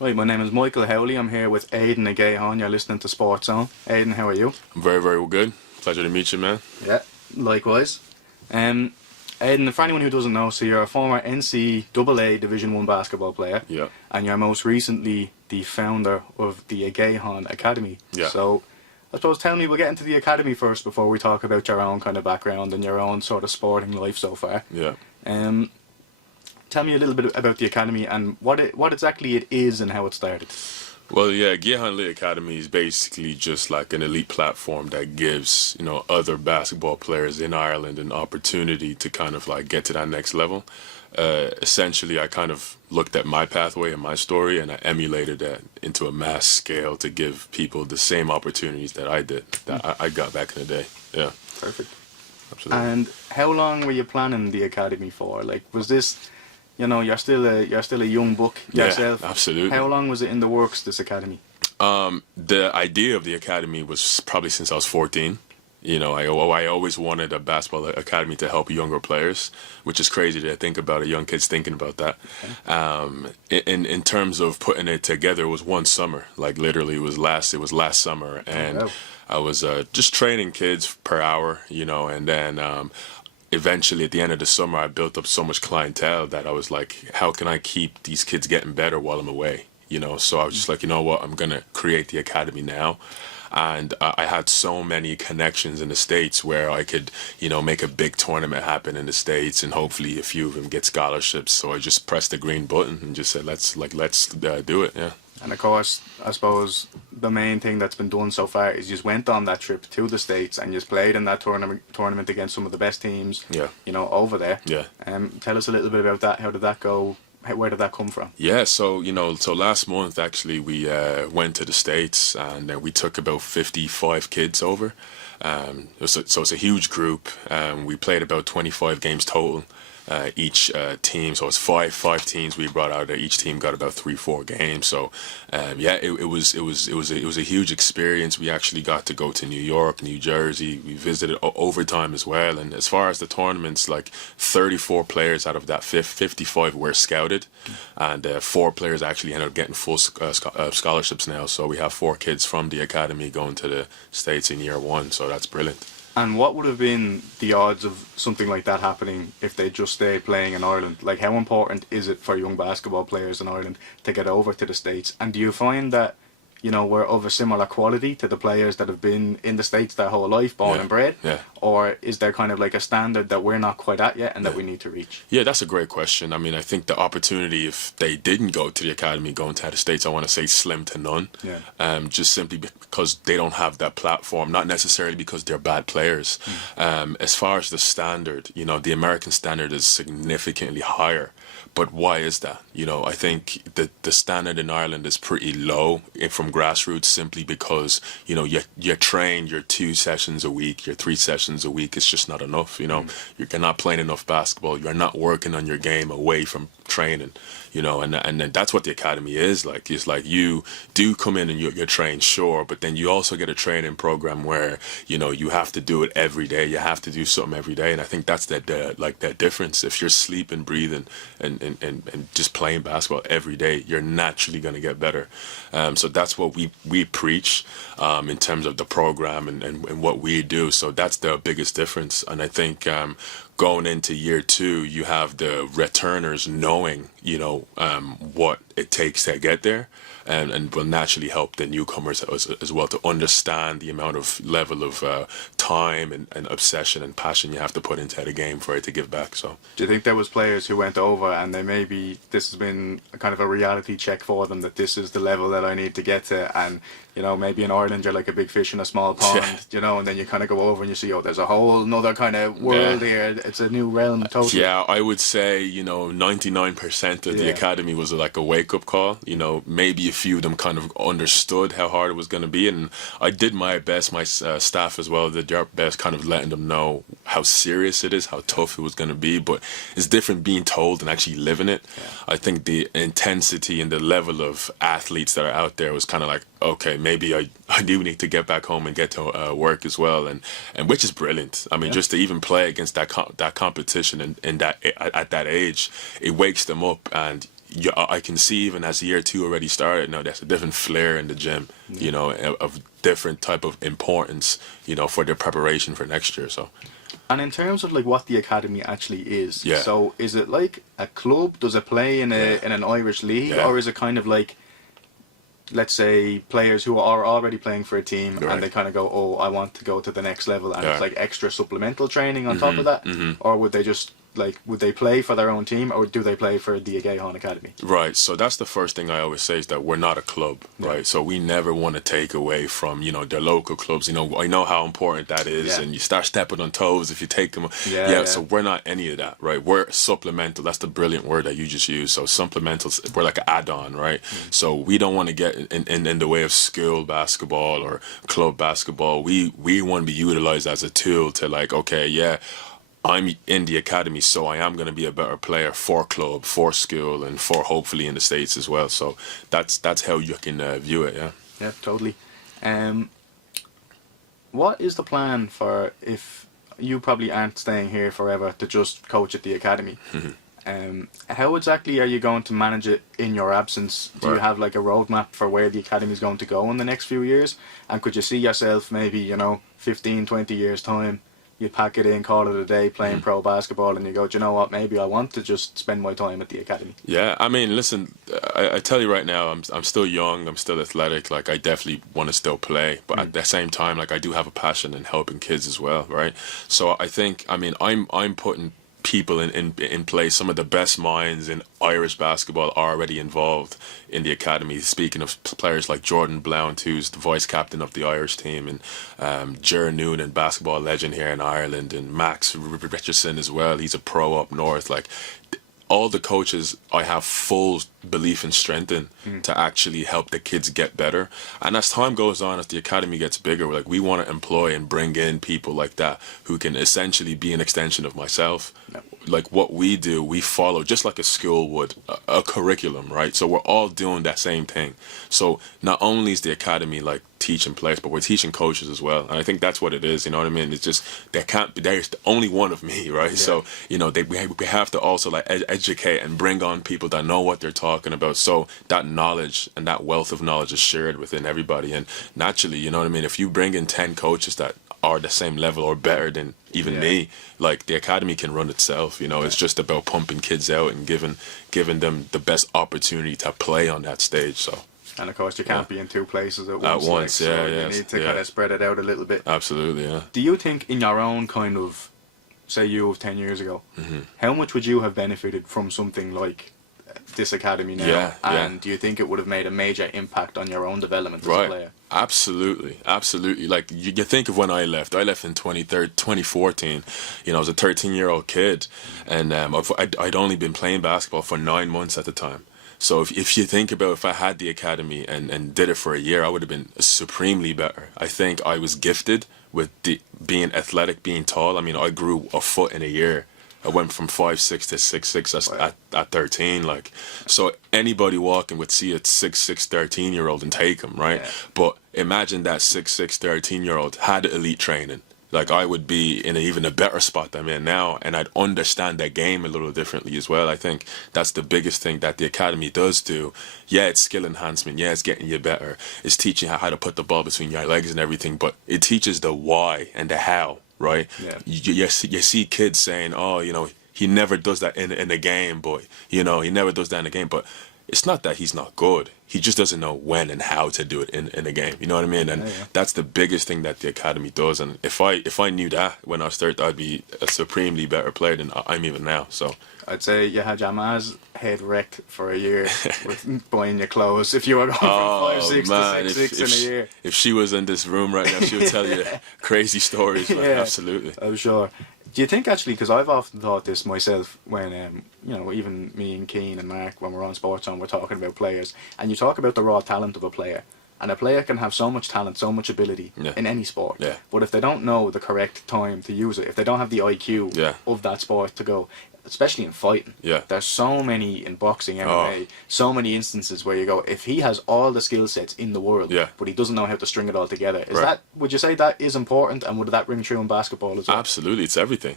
Right, my name is Michael Howley. I'm here with Aidan Igiehon. You're listening to Sports Zone. Aidan, how are you? I'm very, very good. Pleasure to meet you, man. Yeah, likewise. Aidan, for anyone who doesn't know, so you're a former NCAA Division 1 basketball player. Yeah. And you're most recently the founder of the Agayan Academy. Yeah. So, I suppose, tell me, we'll get into the academy first before we talk about your own kind of background and your own sort of sporting life so far. Yeah. Tell me a little bit about the academy and what exactly it is and how it started. Well, yeah, Igiehon Elite Academy is basically just like an elite platform that gives, other basketball players in Ireland an opportunity to kind of like get to that next level. Essentially, I kind of looked at my pathway and my story, and I emulated that into a mass scale to give people the same opportunities that I did, that I got back in the day. Yeah. Perfect. Absolutely. And how long were you planning the academy for? Like, was this... you're still a young buck yourself. Yeah, absolutely. How long was it in the works, this academy? The idea of the academy was probably since I was 14. I always wanted a basketball academy to help younger players, which is crazy to think about, a young kid's thinking about that. Okay. In terms of putting it together, it was one summer. Like literally, it was last summer, and oh, wow. I was just training kids per hour, and then. Eventually, at the end of the summer, I built up so much clientele that I was like, how can I keep these kids getting better while I'm away? So I was just like, you know what, I'm going to create the academy now. And I had so many connections in the States where I could, make a big tournament happen in the States, and hopefully a few of them get scholarships. So I just pressed the green button and just said, let's do it. Yeah. And of course, I suppose the main thing that's been done so far is you just went on that trip to the States and you just played in that tournament against some of the best teams, yeah, over there. Yeah. Tell us a little bit about that. How did that go? Where did that come from? Yeah, so last month actually we went to the States, and we took about 55 kids over. So it's a huge group. We played about 25 games total. Each team, so it's five teams we brought out there. Each team got about 3-4 games. So it was a huge experience. We actually got to go to New York, New Jersey. We visited overtime as well. And as far as the tournaments, like 34 players out of that 55 were scouted, and 4 players actually ended up getting full scholarships now. So we have 4 kids from the academy going to the States in year 1. So that's brilliant. And what would have been the odds of something like that happening if they just stayed playing in Ireland? Like, how important is it for young basketball players in Ireland to get over to the States? And do you find that, we're of a similar quality to the players that have been in the States their whole life, born and bred? Yeah. Or is there kind of like a standard that we're not quite at yet and that we need to reach? Yeah, that's a great question. I mean, I think the opportunity, if they didn't go to the academy, going to the States, I want to say slim to none. Yeah. Just simply because they don't have that platform, not necessarily because they're bad players. As far as the standard, the American standard is significantly higher. But why is that? I think that the standard in Ireland is pretty low from grassroots, simply because, you're trained, you're 2 sessions a week, you're 3 sessions a week. It's just not enough, You're not playing enough basketball. You're not working on your game away from training, and that's what the academy is like. It's like you do come in and you're trained, sure, but then you also get a training program where, you have to do it every day. You have to do something every day. And I think that's that difference. If you're sleeping, breathing, and just playing basketball every day, you're naturally going to get better. So that's what we preach in terms of the program and what we do. So that's the biggest difference. And I think going into year 2, you have the returners knowing, what it takes to get there, and will naturally help the newcomers as well to understand the amount of level of time and obsession and passion you have to put into the game for it to give back. So, do you think there was players who went over and this has been a kind of a reality check for them, that this is the level that I need to get to, and maybe in Ireland you're like a big fish in a small pond, and then you kind of go over and you see, there's a whole another kind of world here. It's a new realm totally. Yeah, I would say 99% of the academy was like a wake-up call. Maybe a few of them kind of understood how hard it was going to be, and I did my best. My staff as well did their best, kind of letting them know how serious it is, how tough it was going to be. But it's different being told and actually living it. I think the intensity and the level of athletes that are out there was kind of like, okay, maybe I do need to get back home and get to work as well, and which is brilliant. I mean, just to even play against that competition and that at that age, it wakes them up, and I can see even as year 2 already started, now there's a different flair in the gym, you know, of different type of importance, you know, for their preparation for next year. So. And in terms of like what the academy actually is, Yeah. so is it like a club? Does it play in an Irish league, or is it kind of like, let's say, players who are already playing for a team and they kind of go, oh, I want to go to the next level, and it's like extra supplemental training on top of that, or would they just would they play for their own team, or do they play for the Igiehon Academy? Right, so that's the first thing I always say, is that we're not a club, right? So we never want to take away from, you know, their local clubs. You know, I know how important that is, and you start stepping on toes if you take them. So we're not any of that, right? We're supplemental. That's the brilliant word that you just used. So supplemental, we're like an add-on, right? So we don't want to get in the way of school basketball or club basketball. We want to be utilized as a tool to, like, okay, I'm in the academy, so I am going to be a better player for club, for school, and for hopefully in the States as well. So that's how you can view it, Yeah, totally. What is the plan for, if you probably aren't staying here forever to just coach at the academy? How exactly are you going to manage it in your absence? Do you have like a roadmap for where the academy is going to go in the next few years? And could you see yourself maybe, 15, 20 years time, you pack it in, call it a day, playing pro basketball, and you go, do you know what, maybe I want to just spend my time at the academy? Yeah, I mean, listen, I tell you right now, I'm still young, I'm still athletic, like I definitely want to still play, but at the same time, like I do have a passion in helping kids as well, right? So I think, I mean, I'm putting people in place. Some of the best minds in Irish basketball are already involved in the academy. Speaking of players like Jordan Blount, who's the vice captain of the Irish team, and Ger Noonan, basketball legend here in Ireland, and Max Richardson as well. He's a pro up north. Like, all the coaches, I have full belief and strength in to actually help the kids get better. And as time goes on, as the academy gets bigger, like, we want to employ and bring in people like that who can essentially be an extension of myself. Like, what we do, we follow just like a school would, a curriculum, right? So we're all doing that same thing. So not only is the academy like teaching players, but we're teaching coaches as well. And I think that's what it is, you know what I mean? It's just, there's only one of me, right? So, we have to also like educate and bring on people that know what they're talking about. So that knowledge and that wealth of knowledge is shared within everybody. And naturally, you know what I mean? If you bring in 10 coaches that are the same level or better than even me, like, the academy can run itself, it's just about pumping kids out and giving them the best opportunity to play on that stage. So, and of course you can't be in two places at once. So you need to kind of spread it out a little bit. Absolutely, yeah. Do you think in your own kind of, say you of 10 years ago, how much would you have benefited from something like this academy now? And do you think it would have made a major impact on your own development as a player? Absolutely. Like, you think of when I left in 2014. I was a 13-year-old kid, and I'd only been playing basketball for 9 months at the time. So if you think about, if I had the academy and did it for a year, I would have been supremely better. I think I was gifted with being athletic, being tall. I mean, I grew a foot in a year. I went from 5'6" to 6'6" at 13. Like, so anybody walking would see a 6'6" 13-year-old and take him, right? But imagine that 6'6" 13-year-old had elite training. Like, I would be in even a better spot than I'm in now, and I'd understand that game a little differently as well. I think that's the biggest thing that the academy does do. Yeah, it's skill enhancement. Yeah, it's getting you better. It's teaching you how to put the ball between your legs and everything, but it teaches the why and the how. Right? You see kids saying, oh, he never does that in the game, boy. He never does that in the game. But it's not that he's not good. He just doesn't know when and how to do it in the game. You know what I mean? And that's the biggest thing that the academy does. And if I knew that when I started, I'd be a supremely better player than I'm even now. So I'd say you had your ma's head wrecked for a year with buying your clothes if you were going from 5'6" to 6'6" in a year. If she was in this room right now, she would tell you crazy stories. Absolutely. I'm sure. Do you think, actually, because I've often thought this myself when, even me and Keane and Mark, when we're on Sports On, we're talking about players, and you talk about the raw talent of a player. And a player can have so much talent, so much ability in any sport. But if they don't know the correct time to use it, if they don't have the IQ of that sport to go, especially in fighting, there's so many in boxing, MMA, so many instances where you go, if he has all the skill sets in the world, but he doesn't know how to string it all together, would you say that is important, and would that ring true in basketball as well? Absolutely, it's everything.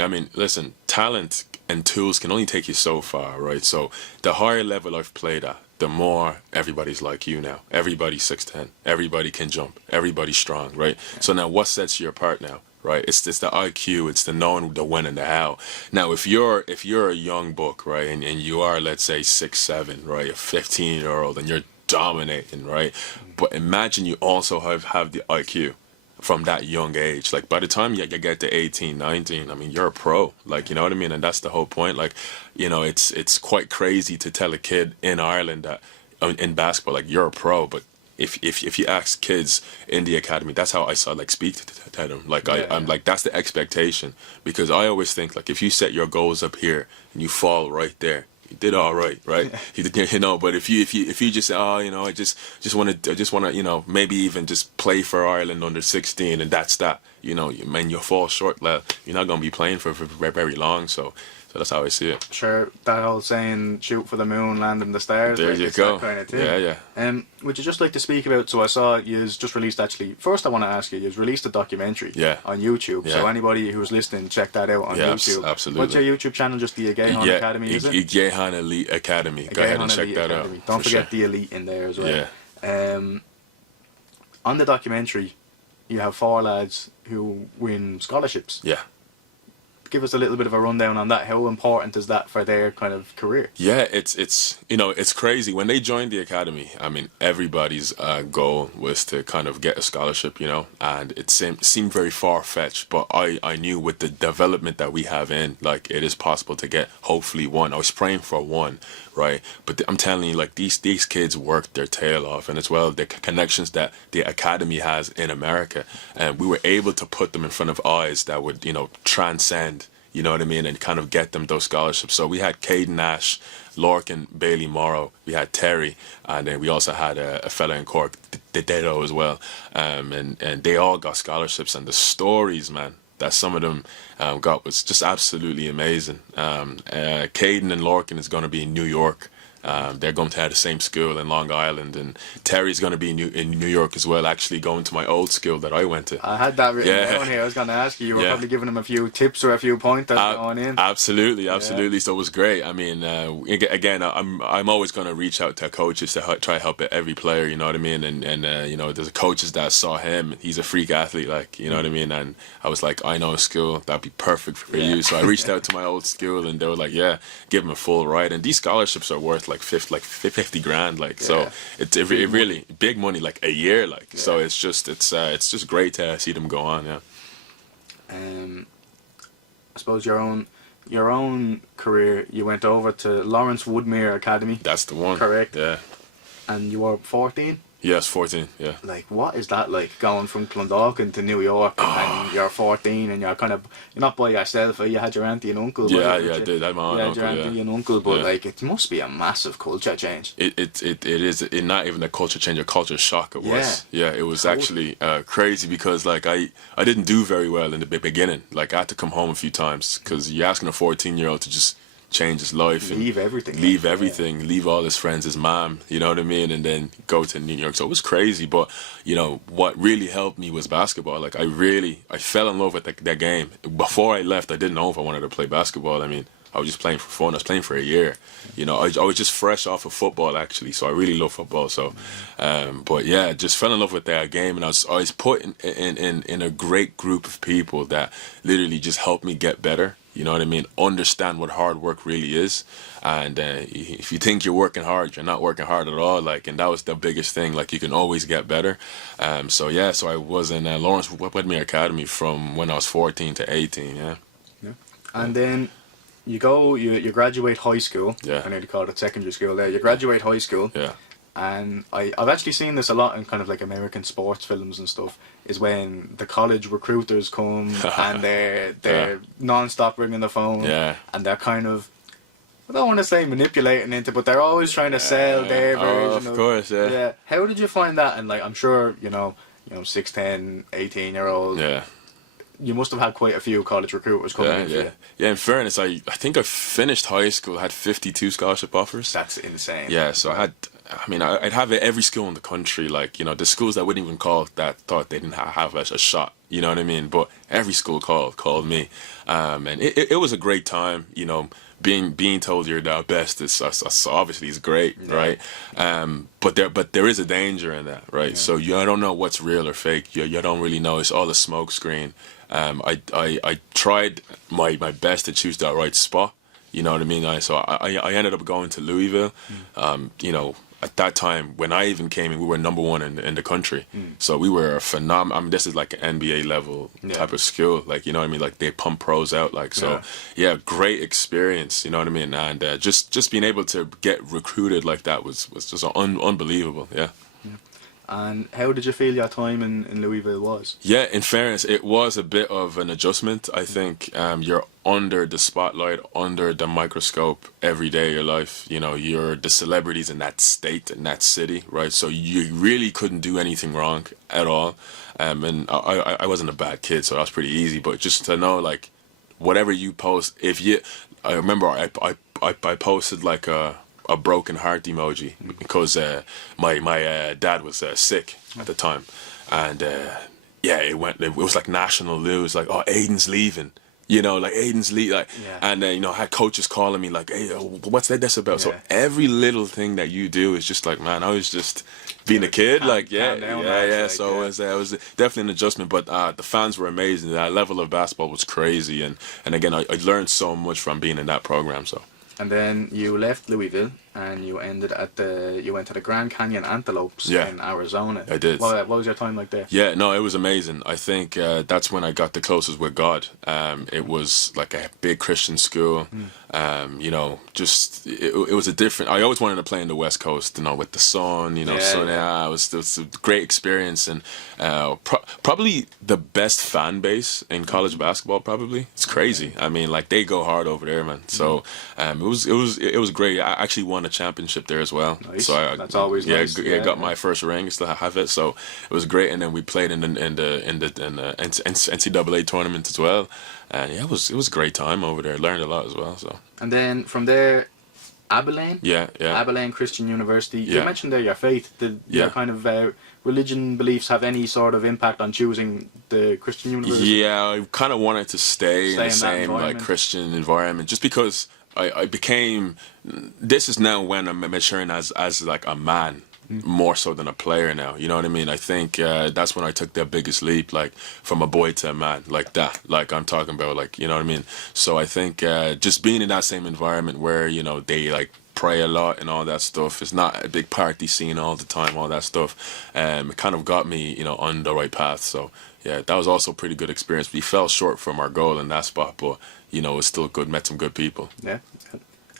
I mean, listen, talent and tools can only take you so far, right? So the higher level I've played at, the more everybody's like you now. Everybody's 6'10", everybody can jump, everybody's strong, right? So now what sets you apart now? Right, it's the IQ, it's the knowing the when and the how. Now, if you're a young buck, right, and you are, let's say, 6'7", right, a 15-year-old, and you're dominating, right, but imagine you also have the IQ from that young age. Like, by the time you get to 18, 19, I mean, you're a pro. Like, you know what I mean? And that's the whole point. Like, you know, it's quite crazy to tell a kid in Ireland that in basketball, like, you're a pro, but if you ask kids in the academy, that's how I saw like speak to them. Like I'm like, that's the expectation, because I always think like if you set your goals up here and you fall right there, you did all right, right? You know, but if you just say, oh, you know, I just want to, you know, maybe even just play for Ireland under 16 and that's that, you know, man, you fall short. You're not gonna be playing for very long. So that's how I see it. Sure, that whole saying, shoot for the moon, land in the stars. There like, you go. That kind of thing. Yeah. Would you just like to speak about, so I saw you've just released, actually, first I want to ask you, you've released a documentary on YouTube. So anybody who's listening, check that out on YouTube. Absolutely. What's your YouTube channel? Just the Igiehon Academy, is it? Igiehon Elite Academy. Go ahead and check that out. Don't forget the Elite in there as well. Yeah. On the documentary, you have 4 lads who win scholarships. Yeah. Give us a little bit of a rundown on that. How important is that for their kind of career? Yeah, it's you know, it's crazy. When they joined the academy, I mean, everybody's goal was to kind of get a scholarship, you know, and it seemed very far-fetched, but I knew with the development that we have in, like, it is possible to get hopefully one. I was praying for one, right? But I'm telling you, like, these kids worked their tail off, and as well the connections that the academy has in America, and we were able to put them in front of eyes that would, you know, transcend, you know what I mean, and kind of get them those scholarships. So we had Caden Nash, Lorcan, Bailey Morrow, we had Terry, and then we also had a fella in Cork, Dedo as well, and they all got scholarships, and the stories, man, that some of them got was just absolutely amazing. Caden and Lorcan is going to be in New York. They're going to have the same school in Long Island, and Terry's going to be in New York as well, actually going to my old school that I went to. I had that written down here. I was going to ask you. You were probably giving him a few tips or a few pointers going in. Absolutely. So it was great. I mean, again, I'm always going to reach out to coaches to try to help every player. You know what I mean? And you know, there's coaches that saw him. He's a freak athlete, like, you know what I mean. And I was like, I know a school that'd be perfect for you. So I reached out to my old school, and they were like, yeah, give him a full ride. And these scholarships are worth like 50 grand, like, so it really big money, like a year, like, so it's just great to see them go on. I suppose your own career, you went over to Lawrence Woodmere Academy. That's the one. Correct. Yeah. And you were 14. Yes, 14. Yeah. Like, what is that like, going from Clondalkin to New York, and you're 14, and you're not by yourself? You had your auntie and uncle. Yeah, I did. I had my aunt and uncle. Your auntie and uncle, but like, it must be a massive culture change. It is not even a culture change, a culture shock. It was. Yeah, it was actually crazy, because like I didn't do very well in the beginning. Like, I had to come home a few times, because you're asking a 14-year-old to just change his life and leave everything, leave all his friends, his mom, you know what I mean, and then go to New York. So it was crazy, but you know what really helped me was basketball. Like, I fell in love with that game. Before I left, I didn't know if I wanted to play basketball. I mean, I was just playing for fun. I was playing for a year, you know. I was just fresh off of football, actually, so I really love football. So but yeah, just fell in love with that game, and I was put in a great group of people that literally just helped me get better. You know what I mean? Understand what hard work really is. And if you think you're working hard, you're not working hard at all. Like, and that was the biggest thing. Like, you can always get better. So I was in Lawrence Woodmere Academy from when I was 14 to 18. Yeah. And then you graduate high school. Yeah. I nearly called it secondary school there. You graduate high school. Yeah. And I've actually seen this a lot in kind of like American sports films and stuff, is when the college recruiters come and they're non-stop ringing the phone, and they're kind of, I don't want to say manipulating into, but they're always trying to sell their version of course. How did you find that? And like, I'm sure, you know 6'10", 18-year-old, you must have had quite a few college recruiters coming in for you. Yeah, in fairness, I think I finished high school, had 52 scholarship offers. That's insane. Yeah, so I I mean, I'd have it every school in the country. Like, you know, the schools that wouldn't even call that thought they didn't have a shot. You know what I mean? But every school called me, and it was a great time. You know, being told you're the best is obviously is great, right? But there is a danger in that, right? Yeah. So you don't know what's real or fake. You don't really know. It's all a smoke screen. I tried my best to choose that right spot. You know what I mean? So I ended up going to Louisville. You know, at that time when I even came in, we were #1 in the country. So we were a phenomenal. I mean, this is like an NBA level type of school. Like, you know what I mean? Like they pump pros out. Like, so yeah, great experience. You know what I mean? And just being able to get recruited like that was just unbelievable. Yeah. And how did you feel your time in Louisville was? Yeah, in fairness, it was a bit of an adjustment. I think you're under the spotlight, under the microscope every day of your life. You know, you're the celebrities in that state, in that city, right? So you really couldn't do anything wrong at all. And I wasn't a bad kid, so that was pretty easy. But just to know, like, whatever you post, I remember I posted like a broken heart emoji because my dad was sick at the time, and it was like national news, like, oh, Aiden's leaving, you know, like Aiden's leaving, like, and you know, I had coaches calling me like, hey, what's that's about? So every little thing that you do is just like, man, I was just being a kid, like, so it was definitely an adjustment, but the fans were amazing. That level of basketball was crazy, and again, I learned so much from being in that program. So. And then you left Louisville and you went to the Grand Canyon Antelopes in Arizona. I did. What was your time like there? Yeah, no, it was amazing. I think that's when I got the closest with God. It was like a big Christian school. You know, just it was a different. I always wanted to play in the West Coast, you know, with the sun. You know, it was a great experience, and probably the best fan base in college basketball. Probably, it's crazy. I mean, like, they go hard over there, man. So it was great. I actually won a championship there as well. Nice. So that's always nice. Got my first ring. Still have it. So it was great. And then we played in the NCAA tournament as well. And yeah, it was a great time over there. Learned a lot as well. So. And then from there, Abilene. Yeah. Abilene Christian University. You mentioned there your faith. Did your kind of religion beliefs have any sort of impact on choosing the Christian university? Yeah, I kind of wanted to stay in the same like Christian environment, just because I became. This is now when I'm maturing as like a man. More so than a player now, you know what I mean? I think that's when I took the biggest leap, like from a boy to a man, like that, like I'm talking about, like, you know what I mean? So I think just being in that same environment where, you know, they like pray a lot and all that stuff, it's not a big party scene all the time, all that stuff, it kind of got me, you know, on the right path. So yeah, that was also a pretty good experience. We fell short from our goal in that spot, but you know, it was still good, met some good people. Yeah.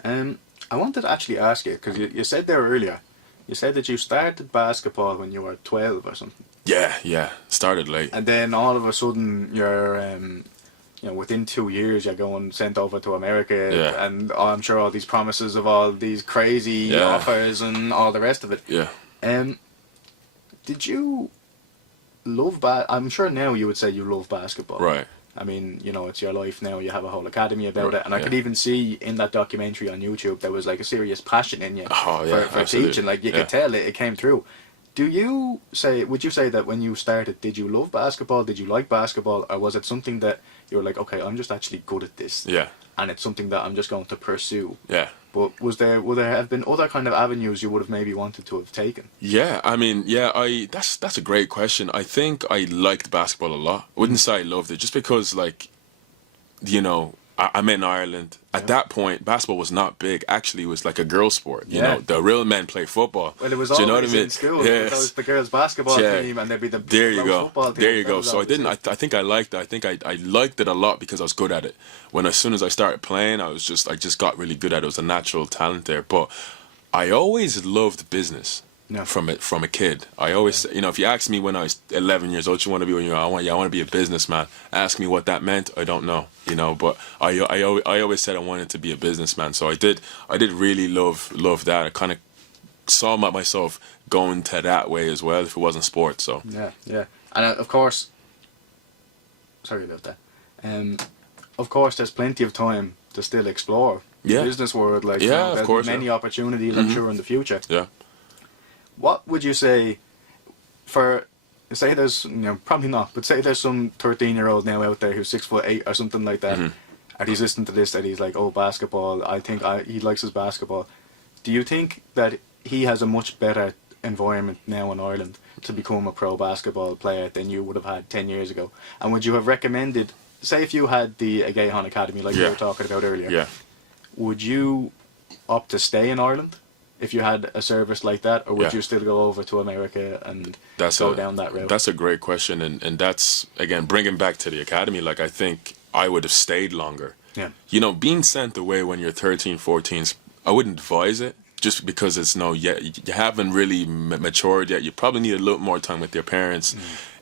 I wanted to actually ask you, because you said there earlier, you said that you started basketball when you were 12 or something. Yeah. Started late. And then all of a sudden, you're, you know, within 2 years, you're going sent over to America. Yeah. And I'm sure all these promises of all these crazy offers and all the rest of it. Yeah. Did you love I'm sure now you would say you love basketball. Right. I mean, you know, it's your life now. You have a whole academy about it, and I could even see in that documentary on YouTube there was like a serious passion in you for teaching. Like you could tell it came through. Would you say that when you started, did you love basketball? Did you like basketball, or was it something that you were like, okay, I'm just actually good at this? Yeah. And it's something that I'm just going to pursue. Yeah. But would there have been other kind of avenues you would have maybe wanted to have taken? Yeah, I mean, that's a great question. I think I liked basketball a lot. I wouldn't say I loved it, just because, like, you know, I'm in Ireland. At that point, basketball was not big. Actually, it was like a girls' sport. You know, the real men play football. Well, it was always, you know what I mean? In school. It was the girls' basketball team, and there'd be the football team. There you go. So I think I liked it. I think I liked it a lot because I was good at it. As soon as I started playing, I just got really good at it. It was a natural talent there. But I always loved business. No. From a kid. I always, you know, if you ask me when I was 11 years old, what you want to be when you're, I want to be a businessman. Ask me what that meant, I don't know, you know, but I always said I wanted to be a businessman. So I did really love that. I kind of saw myself going to that way as well if it wasn't sports. So yeah, and of course, sorry about that. Of course, there's plenty of time to still explore the business world. Like, of course, many opportunities, I'm sure, in the future. Yeah. what would you say for, say there's, probably not, but say there's some 13-year-old now out there who's 6'8" or something like that, and he's listening to this and he's like, oh, basketball, I think he likes his basketball. Do you think that he has a much better environment now in Ireland to become a pro basketball player than you would have had 10 years ago? And would you have recommended, say if you had the Igiehon Academy like we were talking about earlier, would you opt to stay in Ireland if you had a service like that, or would you still go over to America and go down that route? That's a great question, and that's, again, bringing back to the academy, like, I think I would have stayed longer. Yeah. Being sent away when you're 13, 14, I wouldn't advise it, just because it's you haven't really matured yet. You probably need a little more time with your parents.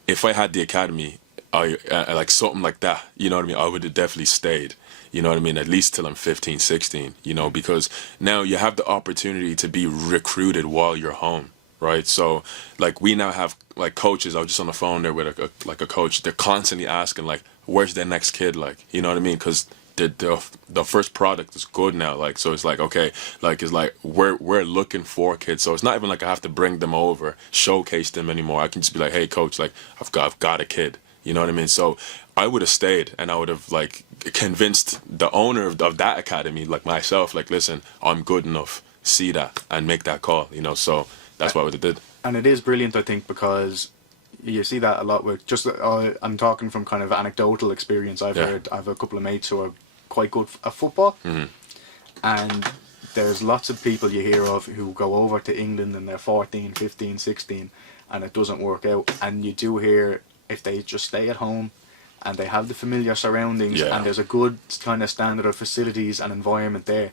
If I had the academy, I like something like that, you know what I mean, I would have definitely stayed. You know what I mean? At least till I'm 15, 16, because now you have the opportunity to be recruited while you're home, right? So, like, we now have, like, coaches. I was just on the phone there with a coach. They're constantly asking, like, where's their next kid, like, you know what I mean? Because the first product is good now, like, so it's like, okay, like, it's like we're looking for kids. So it's not even like I have to bring them over, showcase them anymore. I can just be like, hey, coach, like, I've got a kid. You know what I mean? So I would have stayed, and I would have, like, convinced the owner of that academy, like myself, like, listen, I'm good enough, see that, and make that call, So that's what I would have did. And it is brilliant, I think, because you see that a lot with, just, I'm talking from kind of anecdotal experience. I've heard, I have a couple of mates who are quite good at football, and there's lots of people you hear of who go over to England and they're 14, 15, 16, and it doesn't work out. And you do hear, if they just stay at home and they have the familiar surroundings and there's a good kind of standard of facilities and environment there,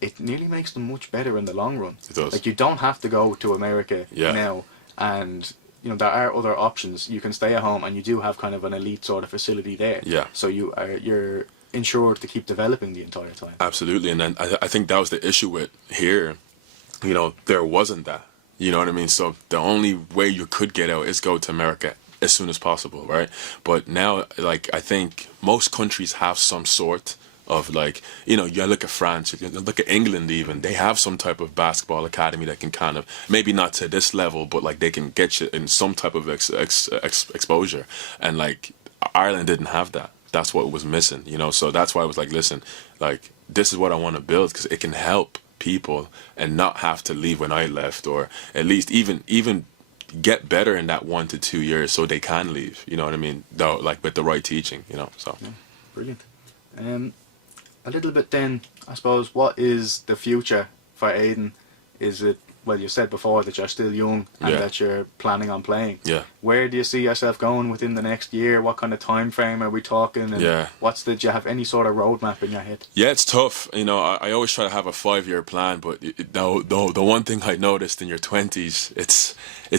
it nearly makes them much better in the long run. It does. Like, you don't have to go to America now, and there are other options. You can stay at home, and you do have kind of an elite sort of facility there. Yeah. So you're ensured to keep developing the entire time. Absolutely, and then I think that was the issue with here. There wasn't that. You know what I mean? So the only way you could get out is go to America as soon as possible, right? But now, like, I think most countries have some sort of, like, you look at France, you look at England even, they have some type of basketball academy that can kind of, maybe not to this level, but, like, they can get you in some type of exposure. And, like, Ireland didn't have that. That's what was missing, So that's why I was like, listen, like, this is what I want to build, because it can help people and not have to leave when I left, or at least even get better in that 1 to 2 years so they can leave, you know what I mean, though, like, with the right teaching, so Brilliant. A little bit then, I suppose, what is the future for Aiden? Is it, well, you said before that you're still young and that you're planning on playing. Where do you see yourself going within the next year? What kind of time frame are we talking? And do you have any sort of roadmap in your head? Yeah, it's tough. I always try to have a 5-year plan, but the one thing I noticed in your 20s, it's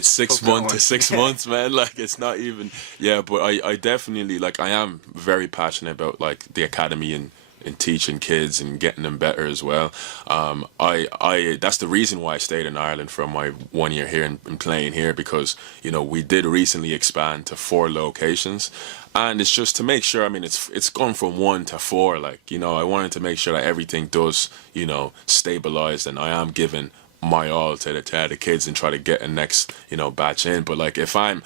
6 months to 6 months, man. Like, it's not even, but I definitely, like, I am very passionate about, like, the academy and teaching kids and getting them better as well. That's the reason why I stayed in Ireland for my 1 year here and playing here, because we did recently expand to 4 locations, and it's just to make sure. I mean, it's gone from 1 to 4. Like, I wanted to make sure that everything does stabilize, and I am giving my all to the kids and try to get a next batch in. But, like, if I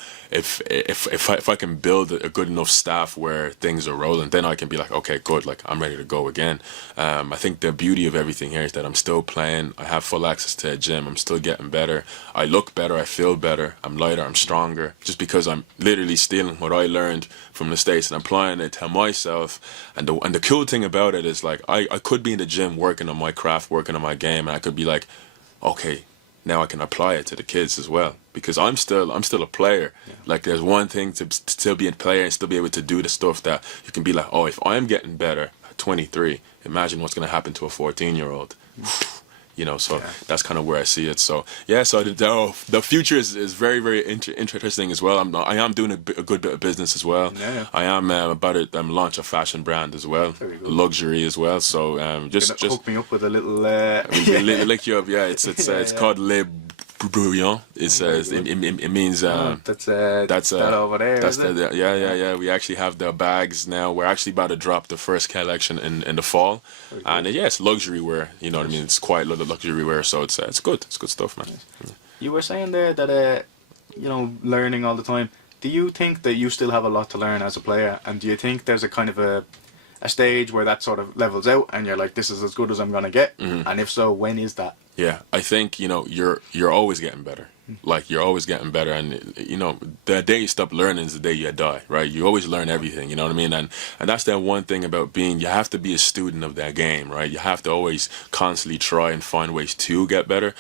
can build a good enough staff where things are rolling, then I can be like, okay, good, like, I'm ready to go again. I think the beauty of everything here is that I'm still playing. I have full access to a gym. I'm still getting better. I look better. I feel better. I'm lighter. I'm stronger, just because I'm literally stealing what I learned from the States and applying it to myself. And the cool thing about it is, like, I could be in the gym working on my craft, working on my game, and I could be like, okay, now I can apply it to the kids as well, because I'm still a player. Like, there's one thing to still be a player and still be able to do the stuff that you can be like, oh, if I'm getting better at 23, imagine what's going to happen to a 14-year-old. So that's kind of where I see it. So so the future is very, very interesting as well. I am doing a good bit of business as well. I am about to launch a fashion brand as well, luxury as well. So just hook me up with a little. Lick you up. It's called Le Brouillon. It means that's that over there. That's We actually have the bags now. We're actually about to drop the first collection in the fall, and it's luxury wear. You know what I mean? It's quite a lot of luxury wear, so it's good. It's good stuff, man. You were saying there that learning all the time. Do you think that you still have a lot to learn as a player, and do you think there's a kind of a stage where that sort of levels out, and you're like, this is as good as I'm gonna get? And if so, when is that? Yeah, I think you're always getting better. Like you're always getting better, and the day you stop learning is the day you die, right? You always learn everything, you know what I mean? And that's that one thing about being. You have to be a student of that game, right? You have to always constantly try and find ways to get better.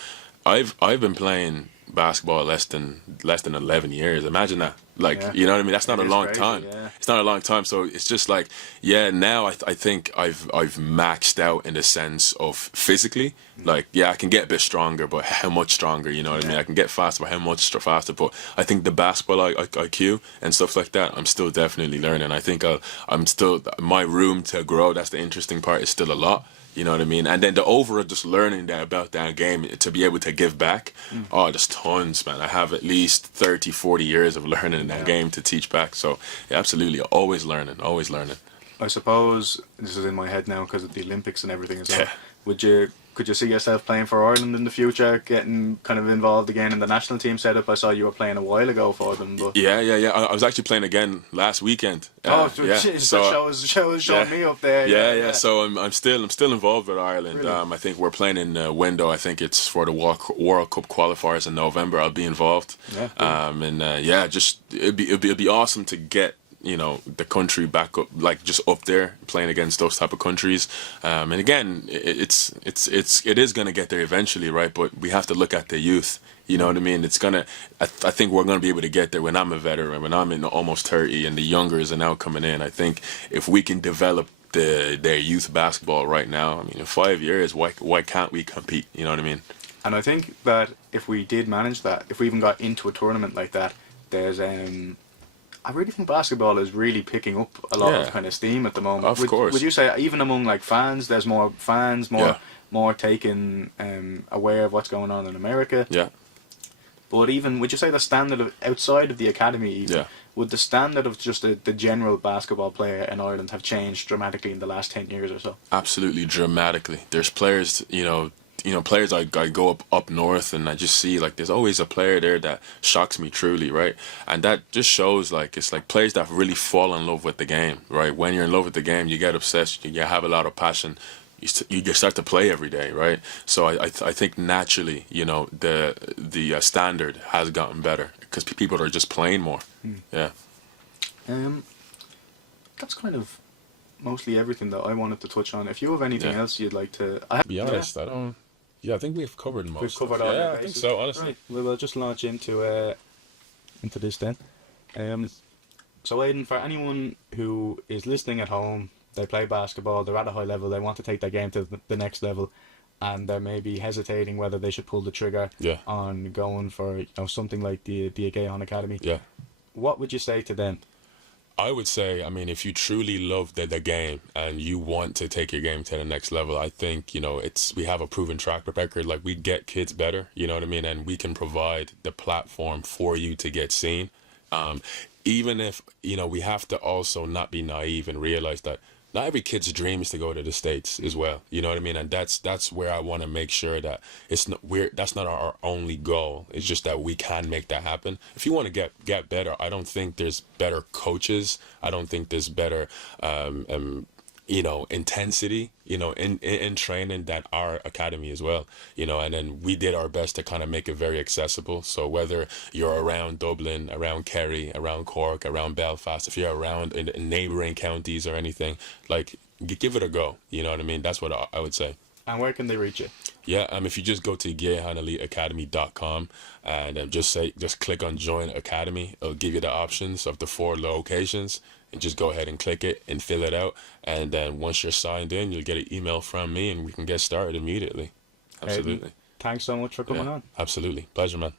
I've been playing basketball less than 11 years. Imagine that. Like, Yeah. you know what I mean? That's not It a is long crazy, time. yeah. It's not a long time. So it's just like, yeah, now I think I've maxed out in the sense of physically. Like, yeah, I can get a bit stronger, but how much stronger? You know what I mean? I can get faster, but how much faster? But I think the basketball IQ and stuff like that, I'm still definitely learning. I think I'm still, my room to grow, that's the interesting part, is still a lot. You know what I mean? And then the overall just learning that about that game to be able to give back. Oh, there's tons, man. I have at least 30, 40 years of learning in that game to teach back. So, yeah, absolutely. Always learning, always learning. I suppose this is in my head now because of the Olympics and everything as well. Yeah. Could you see yourself playing for Ireland in the future, getting kind of involved again in the national team setup? I saw you were playing a while ago for them, but Yeah. I was actually playing again last weekend. shit, So, that showed me up there. Yeah. So I'm still involved with Ireland. Really? I think we're playing in window. I think it's for the World Cup qualifiers in November. I'll be involved. Yeah. Just it'd be awesome to get the country back up, like just up there playing against those type of countries. And again, it is gonna get there eventually, right? But we have to look at the youth. You know what I mean? It's gonna. I think we're gonna be able to get there when I'm a veteran, when I'm in almost 30, and the youngers are now coming in. I think if we can develop their youth basketball right now, I mean, in 5 years, why can't we compete? You know what I mean? And I think that if we did manage that, if we even got into a tournament like that, there's I really think basketball is really picking up a lot of kind of steam at the moment. Of course. Would you say even among like fans, there's more fans, more taken aware of what's going on in America? Yeah. But even, would you say the standard of outside of the academy, even, would the standard of just the general basketball player in Ireland have changed dramatically in the last 10 years or so? Absolutely dramatically. There's players, players I go up north and I just see like there's always a player there that shocks me truly, right? And that just shows like it's like players that really fall in love with the game, right? When you're in love with the game, you get obsessed, you have a lot of passion. You start to play every day, right? So I think naturally, the standard has gotten better because people are just playing more. Yeah. That's kind of mostly everything that I wanted to touch on. If you have anything else you'd like to... To be honest, I don't... Yeah, I think we've covered most. We've covered all Yeah, the I think bases. so, honestly. Right. We'll just launch into this then. So Aidan, for anyone who is listening at home, they play basketball, they're at a high level, they want to take their game to the next level, and they're maybe hesitating whether they should pull the trigger on going for something like the Agayan Academy. Yeah. What would you say to them? I would say, I mean, if you truly love the game and you want to take your game to the next level, I think, we have a proven track record. Like, we get kids better, you know what I mean? And we can provide the platform for you to get seen. Even if, we have to also not be naive and realize that not every kid's dream is to go to the States as well. You know what I mean? And that's where I want to make sure that that's not our only goal. It's just that we can make that happen. If you want to get better, I don't think there's better coaches. I don't think there's better intensity, in training than our academy as well, and then we did our best to kind of make it very accessible. So whether you're around Dublin, around Kerry, around Cork, around Belfast, if you're around in neighbouring counties or anything, like, give it a go, you know what I mean? That's what I would say. And where can they reach you? Yeah, if you just go to IgiehonEliteAcademy.com and just click on Join Academy, it'll give you the options of the 4 locations. And just go ahead and click it and fill it out. And then once you're signed in, you'll get an email from me and we can get started immediately. Absolutely. Thanks so much for coming on. Absolutely. Pleasure, man.